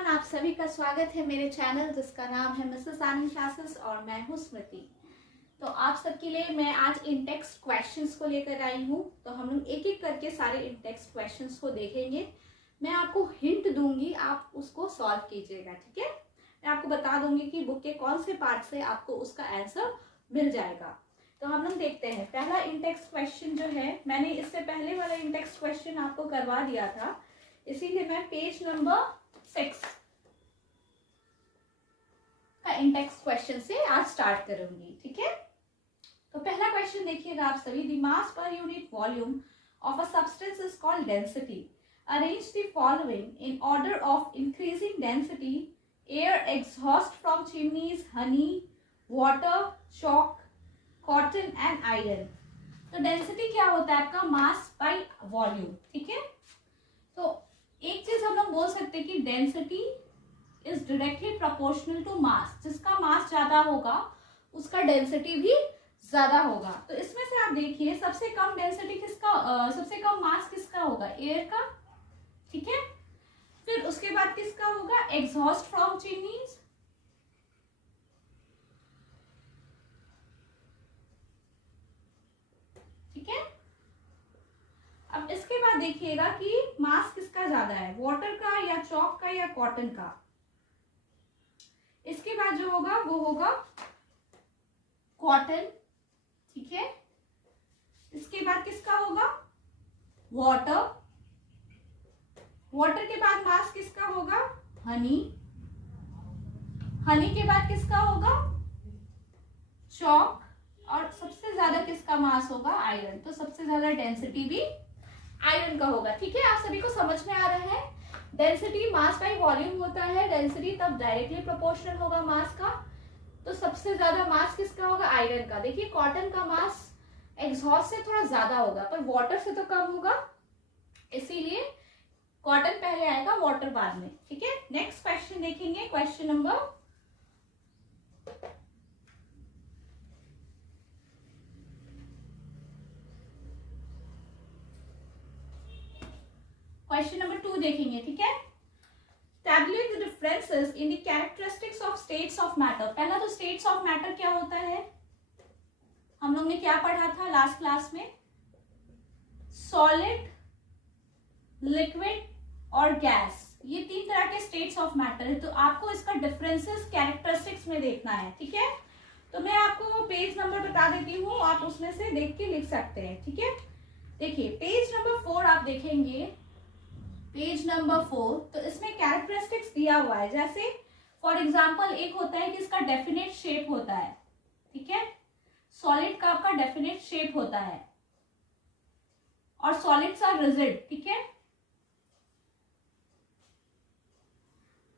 Everyone, आप सभी का स्वागत है मेरे चैनल जिसका नाम है मिसेस आनंद क्लासेस और मैं हूँ स्मृति। तो आप सबके लिए मैं आज इंटेक्स्ट क्वेश्चंस को लेकर आई हूँ। तो हम लोग एक एक करके सारे इंटेक्स्ट क्वेश्चंस को देखेंगे। मैं आपको हिंट दूंगी, आप उसको सॉल्व कीजिएगा, ठीक है। मैं आपको बता दूंगी कि बुक के कौन से पार्ट से आपको उसका आंसर मिल जाएगा। तो हम लोग देखते हैं पहला इंटेक्स्ट क्वेश्चन जो है, मैंने इससे पहले वाला इंटेक्स्ट क्वेश्चन आपको करवा दिया था, इसीलिए मैं पेज नंबर 6 का इंटेक्स्ट क्वेश्चन से आज स्टार्ट करूंगी, ठीक है। तो पहला क्वेश्चन देखिएगा आप सभी। The mass per unit volume of a substance is called density. Arrange the following in order of increasing density: air exhaust from chimneys, Honey, water, chalk, cotton and iron. तो डेंसिटी क्या होता है आपका? मास बाय वॉल्यूम, ठीक है। तो एक चीज हम लोग बोल सकते हैं कि density is directly proportional to mass. जिसका मास ज्यादा होगा उसका डेंसिटी भी ज्यादा होगा। तो इसमें से आप देखिए सबसे कम डेंसिटी किसका, सबसे कम मास किसका होगा? एयर का, ठीक है। फिर उसके बाद किसका होगा? एग्जॉस्ट फ्रॉम चिमनीज, ठीक है। अब इसके बाद देखिएगा कि मास किसका ज्यादा है, वाटर का या चॉक का या कॉटन का। इसके बाद जो होगा वो होगा कॉटन, ठीक है। इसके बाद किसका होगा? वाटर। वाटर के बाद मास किसका होगा? हनी। हनी के बाद किसका होगा? चॉक। और सबसे ज्यादा किसका मास होगा? आयरन। तो सबसे ज्यादा डेंसिटी भी आयरन का होगा, ठीक है। आप सभी को समझ में आ रहा है? डेंसिटी मास बाय वॉल्यूम होता है। डेंसिटी तब डायरेक्टली प्रोपोर्शनल होगा मास का। तो सबसे ज्यादा मास किसका होगा? आयरन का। देखिए कॉटन का मास एग्जॉस्ट से थोड़ा ज्यादा होगा पर वाटर से तो कम होगा, इसीलिए कॉटन पहले आएगा, वाटर बाद में, ठीक है। नेक्स्ट क्वेश्चन देखेंगे, क्वेश्चन नंबर क्वेश्चन नंबर 2 देखेंगे, ठीक है। Tabulate the differences in the characteristics of states of matter. पहला तो स्टेट्स ऑफ मैटर क्या होता है, हम लोग ने क्या पढ़ा था लास्ट क्लास में? सॉलिड, लिक्विड और गैस, ये 3 तरह के स्टेट्स ऑफ मैटर है। तो आपको इसका डिफरेंसेस कैरेक्टरिस्टिक्स में देखना है, ठीक है। तो मैं आपको पेज नंबर बता देती हूँ, आप उसमें से देख के लिख सकते हैं, ठीक है। देखिए पेज नंबर 4 आप देखेंगे, पेज नंबर 4। तो इसमें कैरेक्टरिस्टिक्स दिया हुआ है, जैसे फॉर एग्जांपल एक होता है कि इसका डेफिनेट शेप होता है, ठीक है। सॉलिड का आपका डेफिनेट शेप होता है और सॉलिड्स आर रिजिड, ठीक है।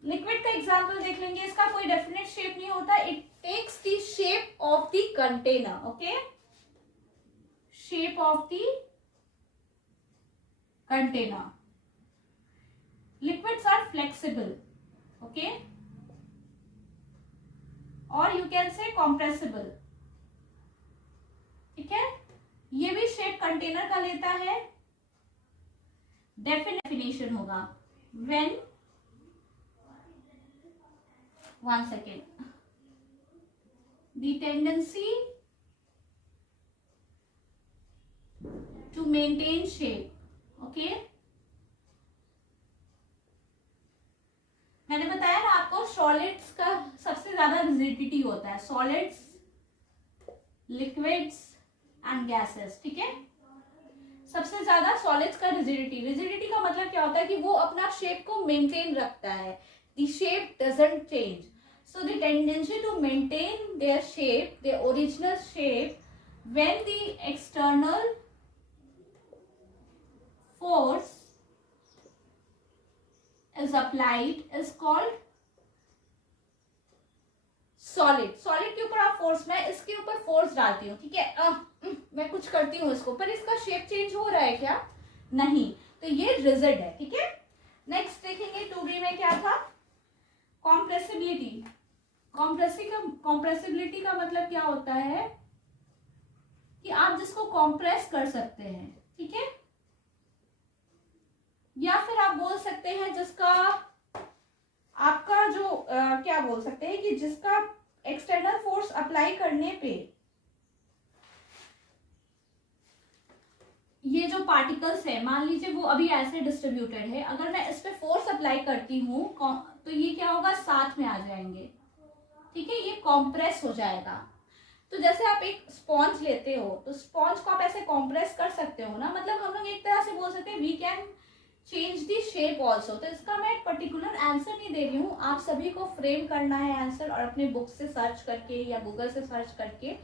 लिक्विड का एग्जांपल देख लेंगे, इसका कोई डेफिनेट शेप नहीं होता, it takes the shape of the container, okay, shape of the container. Liquids are flexible, okay, or you can say compressible, ठीक है। ये भी शेप कंटेनर का लेता है। डेफिनेशन होगा when, one second, the tendency to maintain shape, okay। मैंने बताया ना आपको सॉलिड्स का सबसे ज्यादा रिजिडिटी होता है, सॉलिड्स, लिक्विड्स एंड गैसेस, ठीक है। सबसे ज्यादा सॉलिड्स का रिजिडिटी। रिजिडिटी का मतलब क्या होता है कि वो अपना शेप को मेंटेन रखता है, the shape doesn't change. So the tendency to maintain their shape, their original shape, when the external force is applied is called solid। सॉलिड के ऊपर आप फोर्स, मैं इसके ऊपर फोर्स डालती हूँ, ठीक है, मैं कुछ करती हूँ इसको, पर इसका शेप चेंज हो रहा है क्या? नहीं, तो ये रिजिड है, ठीक है। नेक्स्ट देखेंगे 2B में क्या था? कॉम्प्रेसिबिलिटी। कॉम्प्रेसिबिलिटी का मतलब क्या होता है कि आप जिसको कॉम्प्रेस कर सकते हैं, ठीक है, या फिर आप बोल सकते हैं जिसका बोल सकते हैं कि जिसका एक्सटर्नल फोर्स अप्लाई करने पे ये जो पार्टिकल्स है, मान लीजिए वो अभी ऐसे डिस्ट्रीब्यूटेड है, अगर मैं इस पे फोर्स अप्लाई करती हूँ तो ये क्या होगा, साथ में आ जाएंगे, ठीक है, ये कॉम्प्रेस हो जाएगा। तो जैसे आप एक स्पॉन्ज लेते हो तो स्पॉन्ज को आप ऐसे कॉम्प्रेस कर सकते हो ना, मतलब हम लोग एक तरह से बोल सकते हैं we can change the shape also. तो इसका मैं एक पर्टिकुलर आंसर नहीं दे रही हूँ, आप सभी को फ्रेम करना है आंसर और अपने बुक से सर्च करके या गूगल से सर्च करके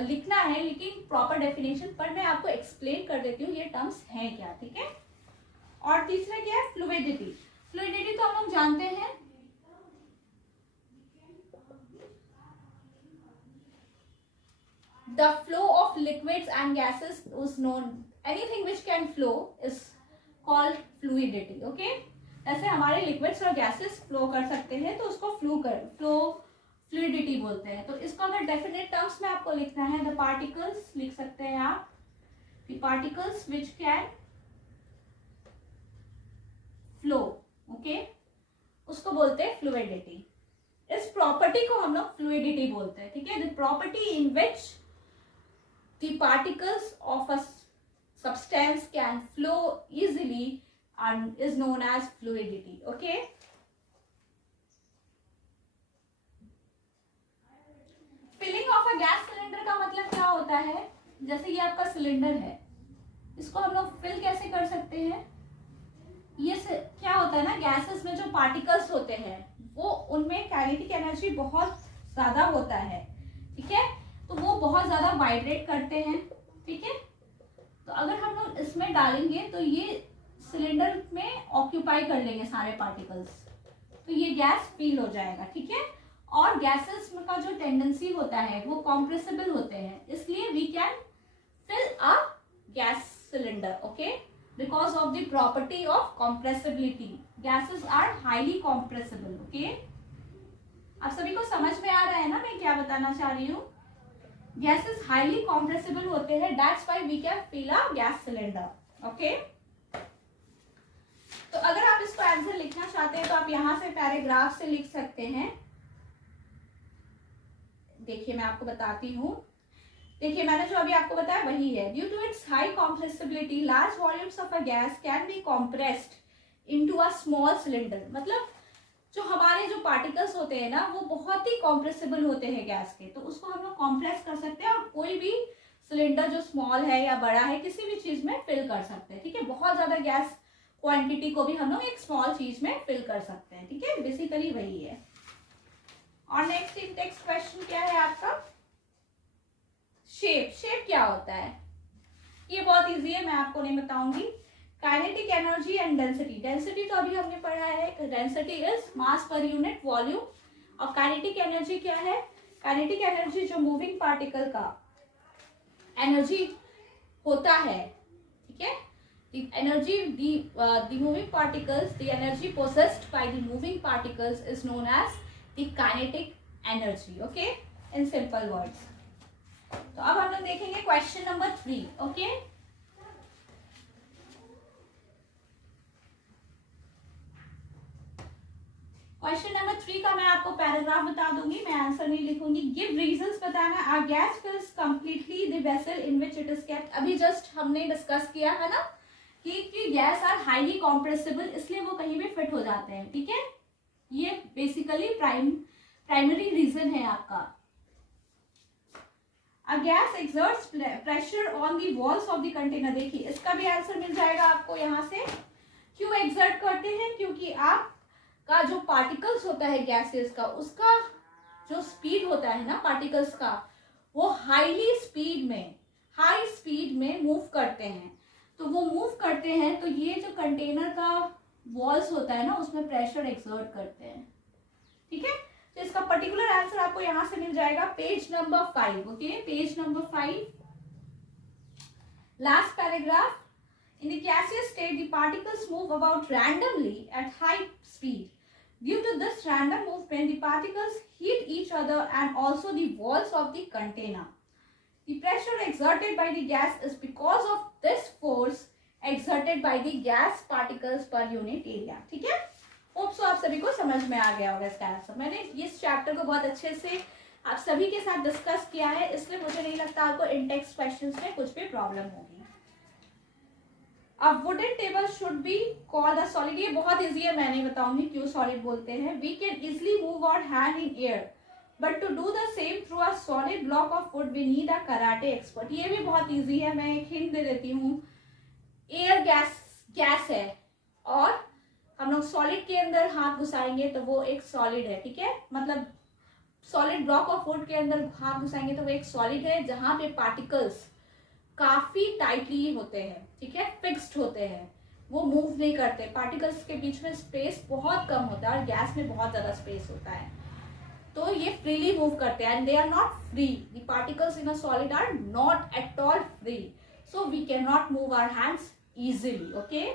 लिखना है, लेकिन प्रॉपर डेफिनेशन पर मैं आपको एक्सप्लेन कर देती हूँ ये टर्म्स हैं क्या, ठीक है। और तीसरा क्या है, फ्लूइडिटी। फ्लूइडिटी तो हम लोग जानते हैं, the flow of liquids and gases is known, anything which can flow is called fluidity, okay। ऐसे हमारे लिक्विड्स और गैसेस फ्लो कर सकते हैं तो उसको फ्लूइडिटी बोलते हैं। तो इसको अगर डेफिनेट टर्म्स में आपको लिखना है, द पार्टिकल्स लिख सकते हैं आप, the particles which can flow, okay, उसको बोलते हैं फ्लूइडिटी। इस प्रॉपर्टी को हम लोग फ्लूइडिटी बोलते हैं, ठीक है। The property in which the particles of a substance can flow easily and is known as fluidity, okay। filling of a gas cylinder का मतलब क्या होता है, जैसे ये आपका सिलेंडर है, इसको हम लोग फिल कैसे कर सकते हैं, ये क्या होता है ना, गैसेस में जो पार्टिकल्स होते हैं वो उनमें काइनेटिक एनर्जी बहुत ज्यादा होता है, ठीक है, तो वो बहुत ज्यादा वाइब्रेट करते हैं, ठीक है। तो अगर हम लोग इसमें डालेंगे तो ये सिलेंडर में ऑक्यूपाई कर लेंगे सारे पार्टिकल्स, तो ये गैस फील हो जाएगा, ठीक है। और गैसेस का जो टेंडेंसी होता है वो कॉम्प्रेसिबल होते हैं, इसलिए we can fill a gas cylinder, okay, because of the property of compressibility. Gases are highly compressible, okay. आप सभी को समझ में आ रहा है ना मैं क्या बताना चाह रही हूँ। गैसेस हाईली कॉम्प्रेसिबल होते हैं, that's why we can fill a gas cylinder, okay. तो अगर आप इसको आंसर लिखना चाहते हैं तो आप यहां से पैराग्राफ से लिख सकते हैं। देखिए मैं आपको बताती हूँ, देखिए मैंने जो अभी आपको बताया वही है। Due to its high compressibility large volumes of a gas can be compressed into a small cylinder. मतलब जो हमारे जो पार्टिकल्स होते हैं ना वो बहुत ही कॉम्प्रेसिबल होते हैं गैस के, तो उसको हम लोग कॉम्प्रेस कर सकते हैं और कोई भी सिलेंडर जो स्मॉल है या बड़ा है किसी भी चीज में फिल कर सकते हैं, ठीक है। बहुत ज्यादा गैस क्वांटिटी को भी हम लोग एक स्मॉल चीज में फिल कर सकते हैं, ठीक है, बेसिकली वही है। और नेक्स्ट क्वेश्चन क्या है आपका, शेप। शेप क्या होता है, ये बहुत इजी है, मैं आपको नहीं बताऊंगी। Kinetic energy and density. Density तो अभी हमने पढ़ा है, density is mass per unit volume. और काइनेटिक एनर्जी क्या है, काइनेटिक एनर्जी जो मूविंग पार्टिकल का एनर्जी होता है, ठीक है, the energy the moving particles, the energy possessed by the moving particles is known as the kinetic energy, okay, in simple words। तो अब हम लोग देखेंगे question number 3, okay. Question number 3 का मैं आपको पैराग्राफ बता दूंगी, मैं आंसर नहीं लिखूंगी। गिव रीजंस बताना। A gas fills completely the vessel in which it is kept. अभी जस्ट हमने डिस्कस किया है ना कि गैस आर हाईली कॉम्प्रेसिबल, इसलिए वो कहीं भी फिट हो जाते हैं, ठीक है। ये बेसिकली प्राइमरी रीजन है आपका। A gas exerts pressure on the walls of the container। देखिए इसका भी आंसर मिल जाएगा आपको यहाँ से। क्यों एक्सर्ट करते हैं, क्योंकि आप का जो पार्टिकल्स होता है गैसेस का, उसका जो स्पीड होता है ना पार्टिकल्स का, वो हाई स्पीड में मूव करते हैं। तो वो मूव करते हैं तो ये जो कंटेनर का वॉल्स होता है ना उसमें प्रेशर एक्सर्ट करते हैं, ठीक है। तो इसका पर्टिकुलर आंसर आपको यहां से मिल जाएगा page number 5, okay, page number 5, last paragraph. In the gaseous state, the particles move about randomly at high speed. Due to this random movement, the particles heat each other and also the walls of the container. The pressure exerted by the gas is because of this force exerted by the gas particles per unit area, ठीक है। Hope so आप सभी को समझ में आ गया होगा इसका आंसर। मैंने इस चैप्टर को बहुत अच्छे से आप सभी के साथ डिस्कस किया है, इसलिए मुझे नहीं लगता आपको इन टेक्स्ट क्वेश्चंस में कुछ भी प्रॉब्लम होगी। अब wooden table should be called a solid, ये बहुत इजी है, मैं नहीं बताऊंगी क्यों सॉलिड बोलते हैं। We can easily move our hand in air, but to do the same through a solid block of wood we need a karate expert. ये भी बहुत इजी है, मैं एक हिंट दे देती हूँ। एयर गैस है और हम लोग सॉलिड के अंदर हाथ घुसाएंगे तो वो एक सॉलिड है, ठीक है। मतलब सॉलिड ब्लॉक ऑफ वुड के अंदर हाथ घुसाएंगे तो वो एक सॉलिड है, जहां पे पार्टिकल्स काफी टाइटली होते हैं, ठीक है, फिक्स्ड होते हैं, वो मूव नहीं करते। पार्टिकल्स के बीच में स्पेस बहुत कम होता है और गैस में बहुत ज्यादा स्पेस होता है, तो ये फ्रीली मूव करते हैं and they are not free. The particles in a solid are not at all free, so we can not move our hands easily. Okay,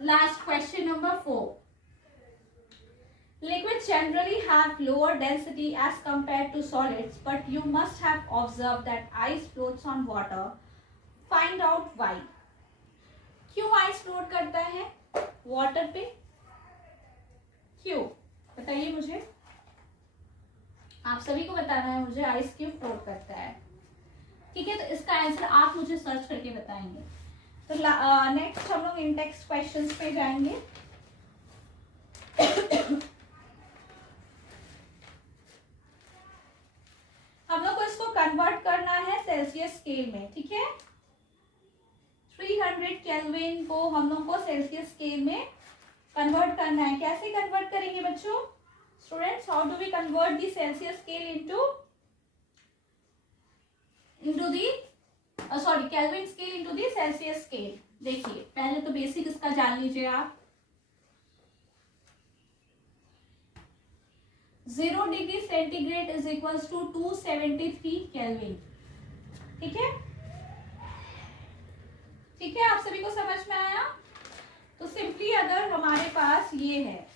last question number 4। Liquids generally have lower density as compared to solids, but you must have observed that ice floats on water. Find out why. क्यों ice float करता है water पे? क्यों? बताइए मुझे। आप सभी को बताना है मुझे ice क्यों float करता है। ठीक है, तो इसका आंसर आप मुझे सर्च करके बताएंगे। तो नेक्स्ट हम लोग इन टेक्स्ट क्वेश्चंस पे जाएंगे। हम लोग को इसको कन्वर्ट करना है सेल्सियस स्केल में, ठीक है। 300 केल्विन को हम लोग को सेल्सियस स्केल में कन्वर्ट करना है। कैसे कन्वर्ट करेंगे बच्चों? Students, how do we convert the Celsius scale into the Kelvin scale into the Celsius scale. देखिए, पहले तो बेसिक इसका जान लीजिए आप। 0 degree centigrade is equals to 273 Kelvin, ठीक है। ठीक है, आप सभी को समझ में आया? तो सिंपली अगर हमारे पास ये है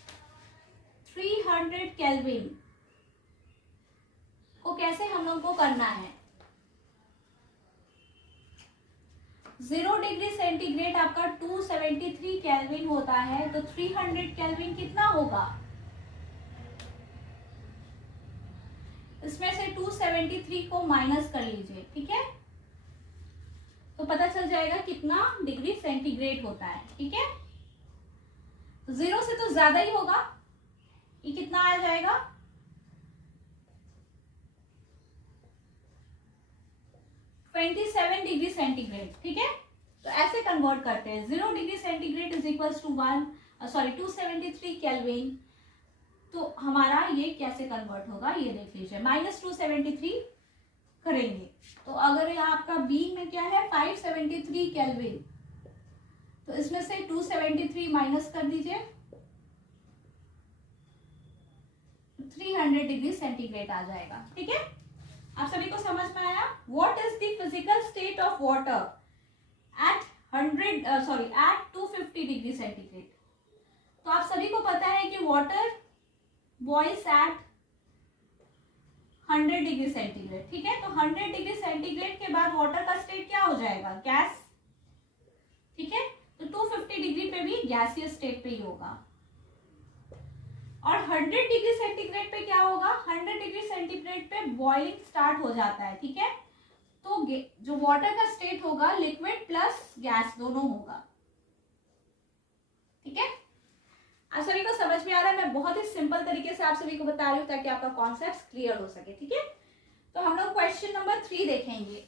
300 केल्विन को कैसे हम लोग को करना है, 0 डिग्री सेंटीग्रेड आपका 273 केल्विन होता है, तो 300 केल्विन कितना होगा? इसमें से 273 को माइनस कर लीजिए, ठीक है, तो पता चल जाएगा कितना डिग्री सेंटीग्रेड होता है, ठीक है। 0 से तो ज्यादा ही होगा, ये कितना आ जाएगा? 27 डिग्री सेंटीग्रेड, ठीक है। तो ऐसे कन्वर्ट करते हैं। 0 degree centigrade is equals to 273 Kelvin. तो हमारा ये कैसे कन्वर्ट होगा ये देख लीजिए। -273 करेंगे तो अगर यहाँ आपका बी में क्या है 573 केल्विन, तो इसमें से 273 माइनस कर दीजिए, 300 डिग्री सेंटीग्रेड आ जाएगा, ठीक है। आप सभी को समझ में आया? What is the physical state of water at 250 degree centigrade? तो आप सभी को पता है कि water boils at 100 degree centigrade, ठीक है। तो 100 डिग्री सेंटीग्रेड के बाद वाटर का स्टेट क्या हो जाएगा? गैस, ठीक है। तो 250 डिग्री पे भी गैसियस स्टेट पे ही होगा। और 100 डिग्री सेंटीग्रेड पे क्या होगा? 100 डिग्री सेंटीग्रेड पे बॉइलिंग स्टार्ट हो जाता है, ठीक है। तो जो वाटर का स्टेट होगा लिक्विड प्लस गैस दोनों होगा, ठीक है। आप सभी को समझ में आ रहा है? मैं बहुत ही सिंपल तरीके से आप सभी को बता रही हूँ ताकि आपका कॉन्सेप्ट क्लियर हो सके, ठीक है। तो हम लोग क्वेश्चन नंबर 3 देखेंगे।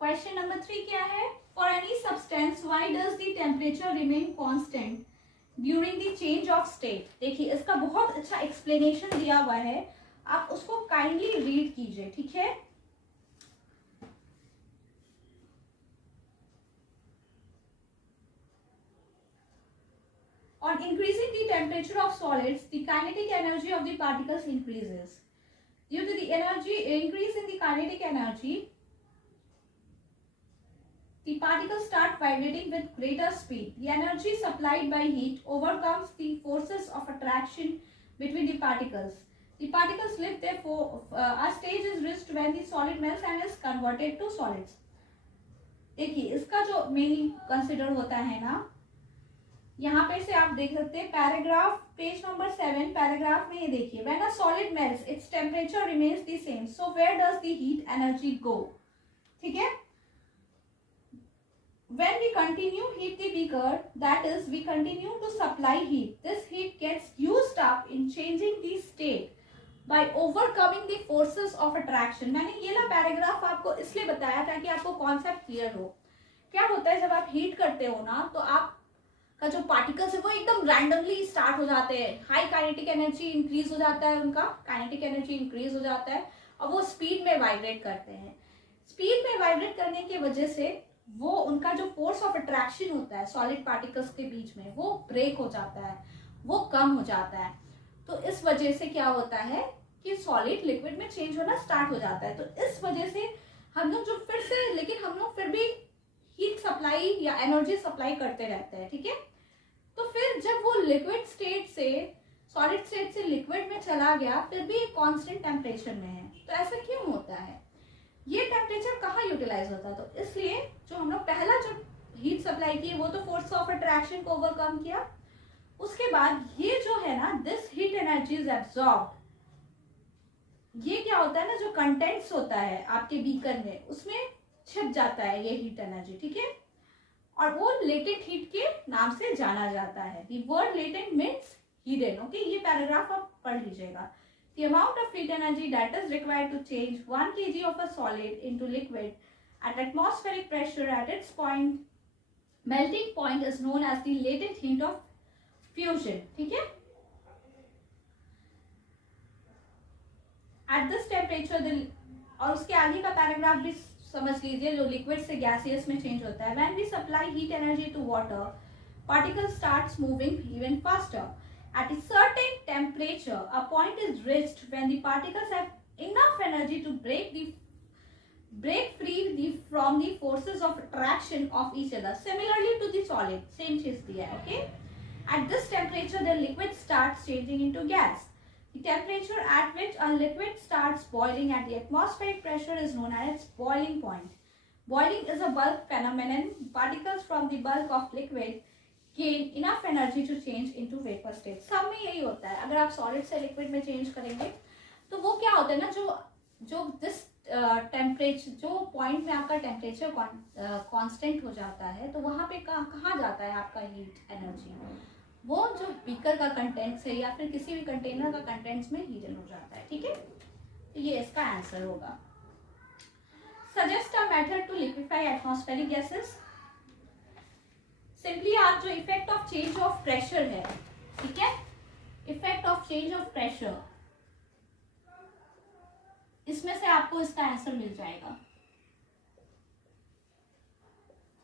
क्वेश्चन नंबर 3 क्या है? For any substance why does the temperature remain constant during the change of state? देखिए, इसका बहुत अच्छा एक्सप्लेनेशन दिया हुआ है, आप उसको काइंडली रीड कीजिए, ठीक है। On increasing the temperature of solids, the kinetic energy of the particles increases. Due to the increase in the kinetic energy, the particles start vibrating with greater speed. The energy supplied by heat overcomes the forces of attraction between the particles. The particles lift their a stage is reached when the solid melts and is converted to solids. देखिए इसका जो mainly consider होता है ना, यहाँ पे से आप देख सकते हैं पैराग्राफ पेज नंबर 7 पैराग्राफ में ये देखिए, when a solid melts its temperature remains the same, so where does the heat energy go. ठीक है, when we continue heat the beaker, that is we continue to supply heat, this heat gets used up in changing the state by overcoming the forces of attraction। मैंने ये ना paragraph आपको इसलिए बताया ताकि आपको कॉन्सेप्ट क्लियर हो। क्या होता है जब आप हीट करते हो ना, तो आप का जो पार्टिकल्स है वो एकदम रैंडमली स्टार्ट हो जाते हैं, हाई काइनेटिक एनर्जी इंक्रीज हो जाता है, उनका काइनेटिक एनर्जी इंक्रीज हो जाता है और वो स्पीड में वाइब्रेट करते हैं। स्पीड में वाइब्रेट करने की वजह से वो उनका जो फोर्स ऑफ अट्रैक्शन होता है सॉलिड पार्टिकल्स के बीच में वो ब्रेक हो जाता है, वो कम हो जाता है। तो इस वजह से क्या होता है कि सॉलिड लिक्विड में चेंज होना स्टार्ट हो जाता है। तो इस वजह से हम लोग जो फिर से, लेकिन हम लोग फिर भी हीट सप्लाई या एनर्जी सप्लाई करते रहते हैं। ठीक है, तो फिर जब वो लिक्विड स्टेट से सॉलिड स्टेट से लिक्विड में चला गया, फिर भी कांस्टेंट टेम्परेचर में है। तो ऐसा क्यों होता है, ये टेम्परेचर कहाँ यूटिलाइज होता है? तो इसलिए जो हम लोग पहला जो हीट सप्लाई की वो तो फोर्स ऑफ अट्रैक्शन को ओवरकम किया, उसके बाद ये जो है ना this heat energy is absorbed. ये क्या होता है ना, जो कंटेंट्स होता है आपके बीकर में उसमें छिप जाता है ये हीट एनर्जी। ठीक है, और वो लेटेंट हीट के नाम से जाना जाता है। The word latent means hidden. Okay, ये पैराग्राफ आप पढ़ लीजिएगा। The amount of heat energy that is required to change 1 kg of a solid into liquid at atmospheric pressure at its melting point is known as the latent heat of fusion। ठीक है, at this temperature और उसके आगे का paragraph भी समझ लीजिए, जो लिक्विड से गैसियस में चेंज होता है। When we supply heat energy to water, particles starts moving even faster. At a certain temperature, a point is reached when the particles have enough energy to break free from the forces of attraction of each other. Similarly to the solid, same चीज दिया है। Okay? At this temperature, the liquid starts changing into gas. The temperature at which a liquid starts boiling at the atmospheric pressure is known as its boiling point. Boiling is a bulk phenomenon. Particles from the bulk of liquid gain enough energy to change into vapor state। सब में यही होता है, अगर आप solid से liquid में change करेंगे तो वो क्या होता है ना, जो दिस टेम्परेचर, जो पॉइंट में आपका टेम्परेचर कांस्टेंट हो जाता है, तो वहाँ पे कहाँ जाता है आपका हीट एनर्जी, वो जो बीकर का कंटेंट्स है या फिर किसी भी कंटेनर का कंटेंट्स में हीटन हो जाता है। ठीक है, तो ये इसका आंसर होगा। Suggest a method to liquefy atmospheric gases. Simply आप जो effect of change of pressure है, ठीक है, effect of change of pressure, इसमें से आपको इसका आंसर मिल जाएगा।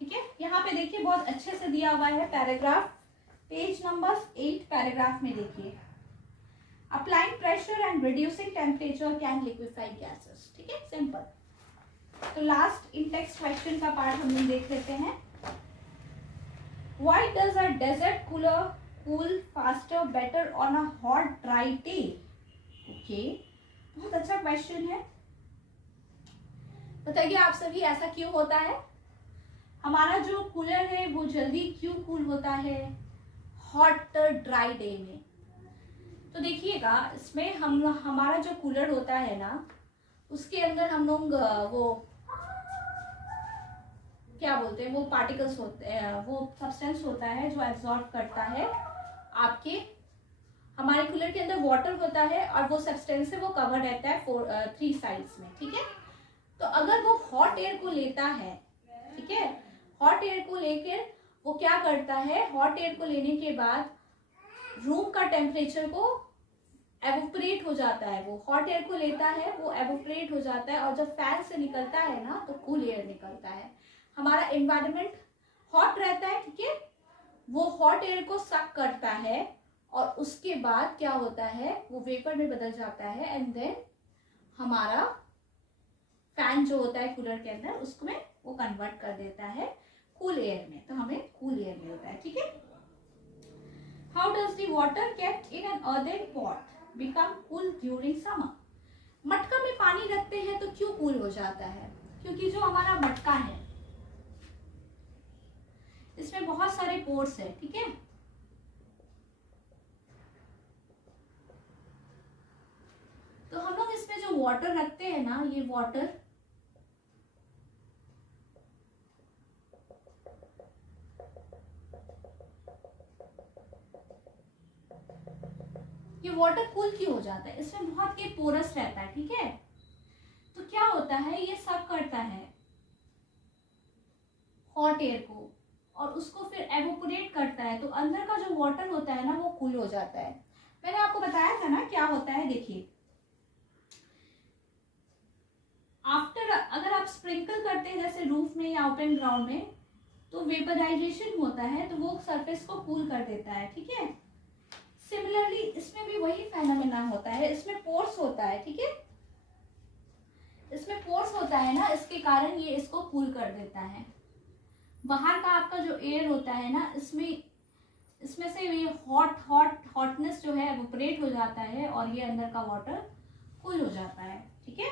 ठीक है, यहाँ पे देखिए बहुत अच्छे से दिया हुआ है पैराग्राफ पेज नंबर 8 पैराग्राफ में देखिए, applying pressure and reducing temperature can liquefy gases. ठीक है, सिंपल। तो लास्ट इन टेक्स्ट क्वेश्चन का पार्ट हम लोग देख लेते हैं। Why does a desert cooler cool faster better on a hot dry day? Okay, बहुत अच्छा क्वेश्चन है। बताइए आप सभी, ऐसा क्यों होता है? हमारा जो कूलर है वो जल्दी क्यों कूल होता है हॉट ड्राई डे में? तो देखिएगा, इसमें हमारा जो कूलर होता है ना, उसके अंदर हम लोग वो क्या बोलते हैं, वो पार्टिकल्स होते हैं, वो सब्सटेंस होता है जो एब्जॉर्ब करता है आपके, हमारे कूलर के अंदर वाटर होता है और वो सब्सटेंस से वो कवर रहता है 3 साइड्स में। ठीक है, तो अगर वो हॉट एयर को लेता है, ठीक है, हॉट एयर को लेकर वो क्या करता है, हॉट एयर को लेने के बाद रूम का टेम्परेचर को एवोपरेट हो जाता है, वो हॉट एयर को लेता है, वो एवोपरेट हो जाता है और जब फैन से निकलता है ना तो कूल एयर निकलता है। हमारा एनवायरनमेंट हॉट रहता है, ठीक है, वो हॉट एयर को सक करता है और उसके बाद क्या होता है, वो वेपर में बदल जाता है एंड देन हमारा फैन जो होता है कूलर के अंदर उसमें वो कन्वर्ट कर देता है कूल एयर में, तो हमें कूल एयर मिलता है। ठीक है, how does the water kept in an earthen pot become cool during summer? मटका में पानी रखते हैं तो क्यों कूल हो जाता है? क्योंकि जो हमारा मटका है बहुत सारे पोर्स है, ठीक है। तो हम लोग इसमें जो वाटर रखते हैं ना, ये वाटर कूल क्यों हो जाता है? इसमें बहुत ये पोरस रहता है, ठीक है। तो क्या होता है, ये सब करता है हॉट एयर को और उसको फिर एवोपोरेट करता है, तो अंदर का जो वाटर होता है ना वो कूल हो जाता है। मैंने आपको बताया था ना क्या होता है, देखिए आफ्टर अगर आप स्प्रिंकल करते हैं जैसे रूफ में या ओपन ग्राउंड में, तो वेपराइजेशन होता है, तो वो सरफेस को कूल कर देता है, ठीक है। सिमिलरली इसमें भी वही फेनोमेना होता है, इसमें पोर्स होता है, ठीक है। इसमें पोर्स होता है ना, इसके कारण ये इसको कूल कर देता है। बाहर का आपका जो एयर होता है ना, इसमें से ये हॉटनेस जो है एवोपरेट हो जाता है और ये अंदर का वाटर कूल हो जाता है, ठीक है।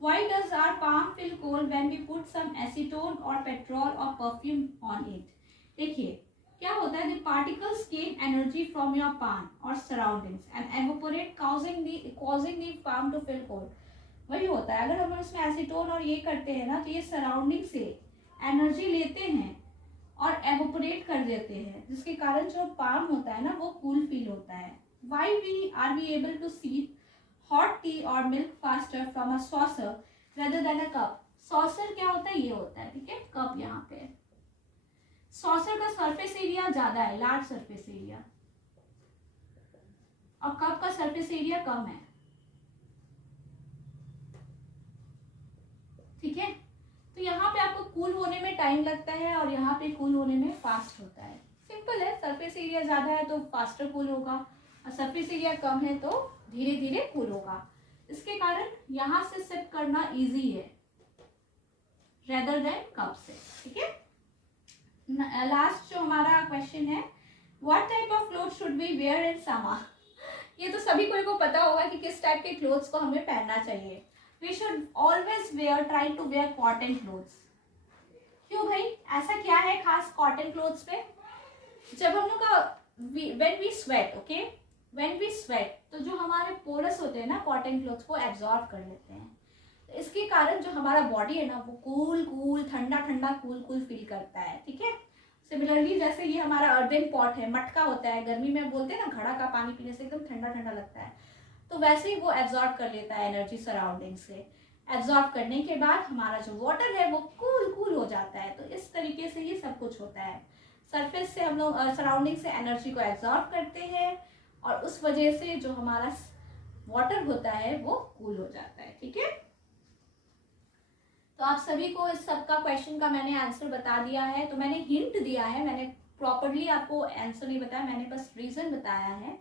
Why does our palm feel cold when we put some acetone or petrol or perfume on it? देखिए क्या होता है, the particles gain energy from your palm or surroundings and evaporate causing the palm to feel cold. वही होता है, अगर हम इसमें एसीटोन और ये करते हैं ना, तो ये सराउंडिंग से एनर्जी लेते हैं और एवोपरेट कर देते हैं, जिसके कारण जो पाम होता है ना वो कूल फील होता है। Why are we able to see hot tea or milk faster from a saucer rather than a cup? saucer क्या होता है, ये होता है, ठीक है। कप यहाँ पे, saucer का सरफेस एरिया ज्यादा है, लार्ज सरफेस एरिया, और कप का सरफेस एरिया कम है, ठीक है। तो यहाँ पे आपको कूल होने में टाइम लगता है और यहाँ पे कूल होने में फास्ट होता है। सिंपल है, सरफेस एरिया ज्यादा है तो फास्टर कूल होगा और सरफेस एरिया कम है तो धीरे धीरे कूल होगा। इसके कारण यहाँ से सेट करना इजी है रेदर देन कप से, ठीक है। लास्ट जो हमारा क्वेश्चन है, what type of cloth should we wear in summer? ये तो सभी को पता होगा कि किस टाइप के क्लोथ्स को हमें पहनना चाहिए। We should always wear, try to wear cotton clothes. क्यों भाई, ऐसा क्या है खास कॉटन क्लोथ्स पे? जब हम लोग का when we sweat, okay, when we sweat, तो जो हमारे पोरस होते हैं ना कॉटन क्लोथ्स को एब्जॉर्ब कर लेते हैं, तो इसके कारण जो हमारा बॉडी है ना वो कूल ठंडा कूल फील करता है, ठीक है। सिमिलरली जैसे ये हमारा अर्दन पॉट है, मटका होता है, गर्मी में बोलते हैं ना घड़ा का पानी पीने से एकदम ठंडा लगता है, तो वैसे ही वो एब्जॉर्ब कर लेता है एनर्जी सराउंडिंग से। एब्जॉर्ब करने के बाद हमारा जो वाटर है वो कूल हो जाता है। तो इस तरीके से ये सब कुछ होता है। सरफेस से हम लोग सराउंडिंग से एनर्जी को एब्जॉर्ब करते हैं और उस वजह से जो हमारा वाटर होता है वो कूल हो जाता है, ठीक है। तो आप सभी को इस सब का क्वेश्चन का मैंने आंसर बता दिया है। तो मैंने हिंट दिया है, मैंने प्रॉपरली आपको आंसर नहीं बताया, मैंने बस रीजन बताया है।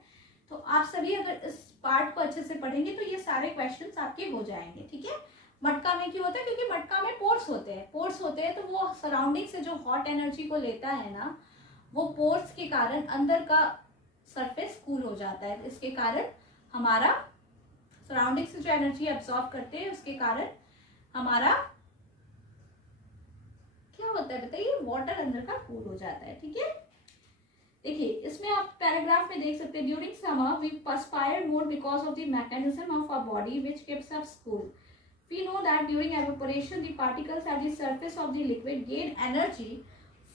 तो आप सभी अगर इस पार्ट को अच्छे से पढ़ेंगे तो ये सारे क्वेश्चंस आपके हो जाएंगे, ठीक है। मटका में क्यों होता है? क्योंकि मटका में पोर्स होते हैं, तो वो सराउंडिंग से जो हॉट एनर्जी को लेता है ना, वो पोर्स के कारण अंदर का सरफेस कूल हो जाता है। इसके कारण हमारा सराउंडिंग से जो एनर्जी एब्जॉर्ब करते हैं उसके कारण हमारा क्या होता है बताइए, वाटर अंदर का कूल हो जाता है, ठीक है। देखिए इसमें आप पैराग्राफ में देख सकते हैं, during summer we perspire more because of the mechanism of our body which keeps us cool. We know that during evaporation the particles at the surface of the liquid gain energy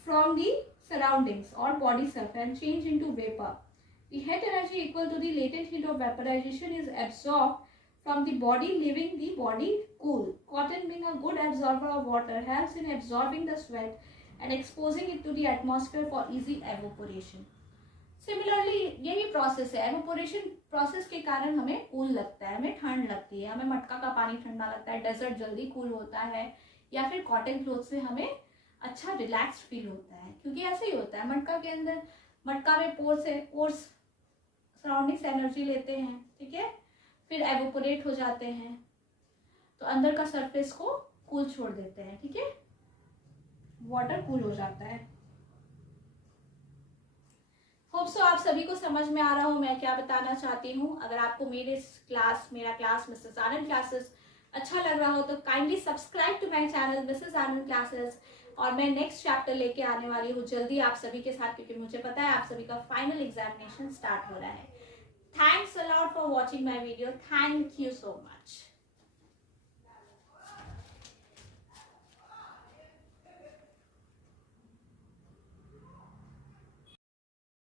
from the surroundings or body surface and change into vapor. The heat energy equal to the latent heat of vaporization is absorbed from the body, leaving the body cool. Cotton, being a good absorber of water, helps in absorbing the sweat and exposing it to the atmosphere for easy evaporation. Similarly यही process है, evaporation process के कारण हमें cool लगता है, हमें ठंड लगती है, हमें मटका का पानी ठंडा लगता है, डेजर्ट जल्दी कूल होता है, या फिर कॉटन क्लोथ से हमें अच्छा रिलैक्स फील होता है। क्योंकि ऐसे ही होता है, मटका के अंदर, मटका में पोर्स सराउंडिंग से एनर्जी लेते हैं, ठीक है, फिर एवोपोरेट हो जाते हैं तो अंदर का सरफेस को कूल छोड़ देते हैं, ठीक है, वाटर कूल हो जाता है। होप सो आप सभी को समझ में आ रहा हो मैं क्या बताना चाहती हूँ। अगर आपको मेरा क्लास मिसेस आनंद क्लासेस अच्छा लग रहा हो तो kindly subscribe to my channel Mrs Anand classes और मैं नेक्स्ट चैप्टर लेके आने वाली हूँ जल्दी आप सभी के साथ, क्योंकि मुझे पता है आप सभी का फाइनल एग्जामिनेशन स्टार्ट हो रहा है. Thanks a lot for watching my video. Thank you so much.